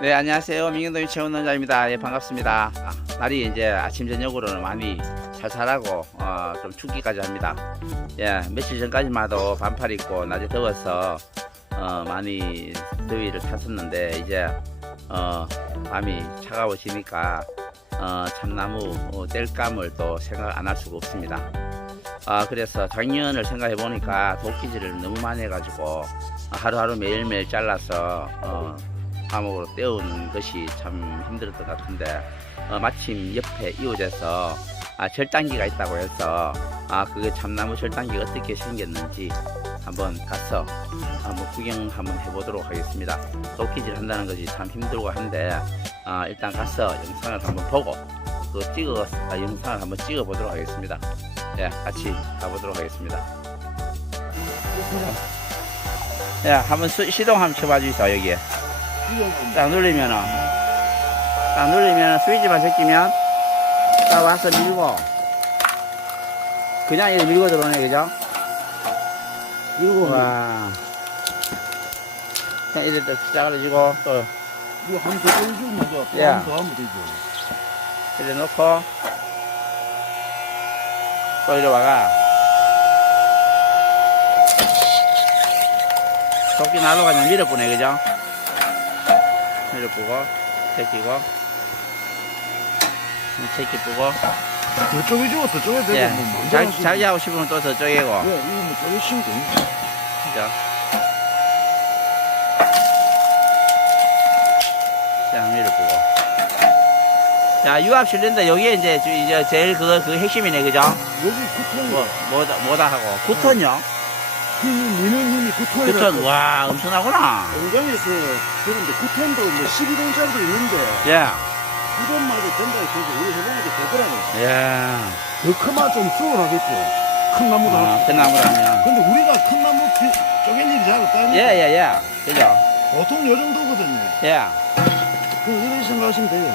네, 안녕하세요. 민경동 유채원원자입니다. 예, 반갑습니다. 날이 이제 아침 저녁으로는 많이 살살하고 좀 춥기까지 합니다. 예, 며칠 전까지만 해도 반팔 입고 낮에 더워서 많이 더위를 탔었는데 이제 밤이 차가워지니까 참나무 땔감을 또 생각 안 할 수가 없습니다. 그래서 작년을 생각해 보니까 도끼질을 너무 많이 해가지고 하루하루 매일매일 잘라서 감옥으로 떼우는 것이 참 힘들었던 것 같은데 마침 옆에 이웃에서 절단기가 있다고 해서 그게 참나무 절단기가 어떻게 생겼는지 한번 가서 한번 구경 한번 해보도록 하겠습니다. 도끼질 한다는 것이 참 힘들고 한데 일단 가서 영상을 한번 보고 그 영상을 한번 찍어 보도록 하겠습니다. 예, 같이 가보도록 하겠습니다. 예, 한번 시동 한번 쳐봐 주세요. 여기에 딱 누르면은 스위치만 제끼면 딱 와서 밀고 그냥 이렇게 밀고 들어오네. 그죠? 밀고 와, 그냥 이렇게 또 시작을 해주고 또 이거 한번 더 해주면 되죠. 예. 한 번 더 하면 되죠. 이렇게 놓고 또 이리 와가 도끼 날로 그냥 밀어보네. 그죠? 밀어보고 제끼고 제끼 뿌고 저쪽에 주고 저쪽에 대고 예. 뭐 자기 하고 싶으면 또 저쪽이고 예, 이거 뭐 저기 쉬면 되니까. 그죠? 자, 밀어보고 자, 유압 실린더 여기에 이제 제일 그 핵심이네. 그죠? 여기 9톤. 뭐다 하고 9톤요? 미는 힘이 9톤이라. 9톤. 와, 엄청나구나. 공장에서 그런데 9톤도 뭐 12톤짜리도 있는데 예. 9톤마저 된다 해서 우리 해보니까 되더라고요. 예. 더 크면 좀 수월하겠죠. 큰 나무도 하고. 큰 나무라면. 근데 우리가 큰 나무 쪼갤 일이 잘 없다니까. 예. 그죠? 보통 요 정도거든요. 예. 이런 생각하시면 돼요.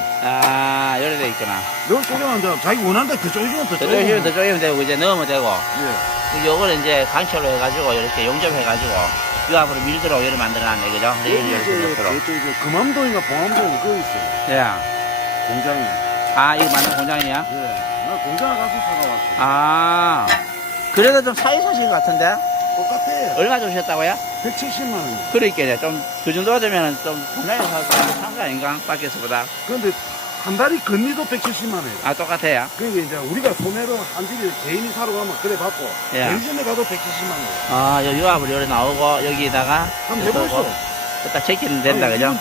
요래 돼 있구나. 너 쪼개면 돼. 자기 원한다 더 쪼개면 더 더 쪼개면 더 쪼개면. 쪼개면 되고, 이제 넣으면 되고. 예. 요걸 이제 강철로 해가지고, 이렇게 용접해가지고, 유압으로 밀도록 이렇게 만들어놨네. 그죠? 이렇게 밀도록. 금암동인가 봉암동인가 그거 있어요. 예. 공장이. 이거 맞는 공장이야? 예. 나 공장에 가서 사가왔어. 그래도 좀 사이 사실 것 같은데? 똑같아요. 얼마 주셨다고요? 170만 원. 그러니까 좀, 그 정도 되면 좀, 공장에 사서 산거 아닌가? 밖에서보다. 그런데 한 달이 건니도 170만 원이에요. 똑같아요. 그러니까 이제 우리가 소매로 한 집에 개인이 사러 가면 그래 받고 예. 대리점에 가도 170만 원. 요 유압을 요래 나오고, 여기다가. 한번 해보시오. 딱 체키는 된다. 그죠?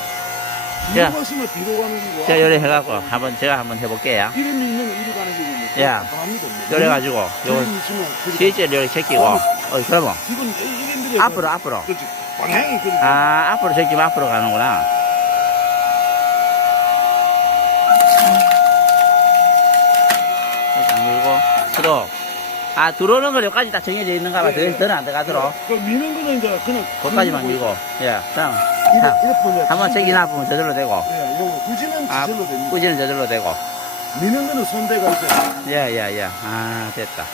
뒤로 야. 가시면 뒤로 가는 거고. 제가 요래 해갖고, 제가 한번 해볼게요. 이리 밀면 이리 가는 거고. 뭐 야. 합니다. 요래가지고, 요, 실제로 요래 체키고, 그러면, 지금 이리 앞으로. 그렇지. 방향이 그렇지. 앞으로 제끼면 앞으로 가는구나. 딱 밀고, 스톱. 들어오는 걸 여기까지 다 정해져 있는가 봐. 더는 안 들어가도록. 그 미는 거는 이제 그냥 거기까지만 밀고, 예. 그럼, 이렇게 한번 제기 놔보면 저절로 되고, 예, 요거 굳이는 지절로 됩니다. 꾸지는 저절로 되고. 미는 거는 손대가 있어요. 예. 됐다.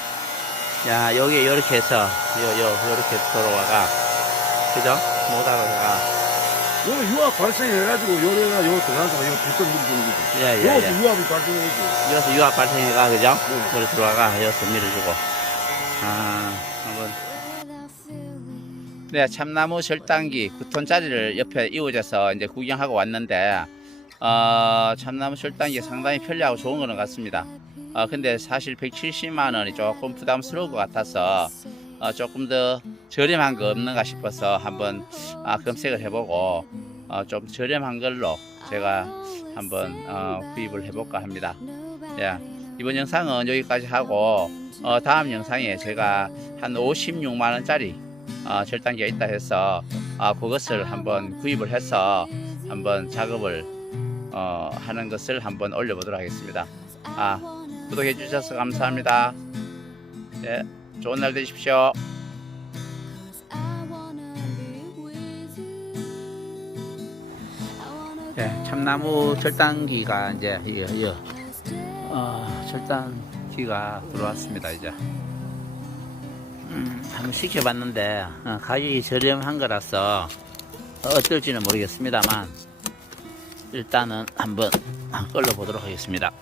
야, 여기 요렇게 해서, 요렇게 들어와가. 그죠? 못하다가. 요 유압 발생해가지고 요래가 요 들어가서 요 뒷선 밀리는 거죠. 예. 요것도 유압이 발생해야지. 여기서 유압 발생해가, 그죠? 네. 여기 들어와가, 여기서 밀어주고. 한번. 네, 참나무 절단기 9톤짜리를 옆에 이웃에서 이제 구경하고 왔는데, 참나무 절단기 상당히 편리하고 좋은 거는 같습니다. 근데 사실 170만 원이 조금 부담스러울 것 같아서, 조금 더 저렴한 거 없는가 싶어서 한번 검색을 해보고 좀 저렴한 걸로 제가 한번 구입을 해볼까 합니다. 예, 이번 영상은 여기까지 하고 다음 영상에 제가 한 56만 원짜리 절단기가 있다 해서 그것을 한번 구입을 해서 한번 작업을 하는 것을 한번 올려보도록 하겠습니다. 구독해 주셔서 감사합니다. 예, 좋은 날 되십시오. 예, 참나무 절단기가 이제 절단 쥐가 들어왔습니다. 이제 한번 시켜봤는데 가격이 저렴한 거라서 어떨지는 모르겠습니다만 일단은 한번 끌러 보도록 하겠습니다.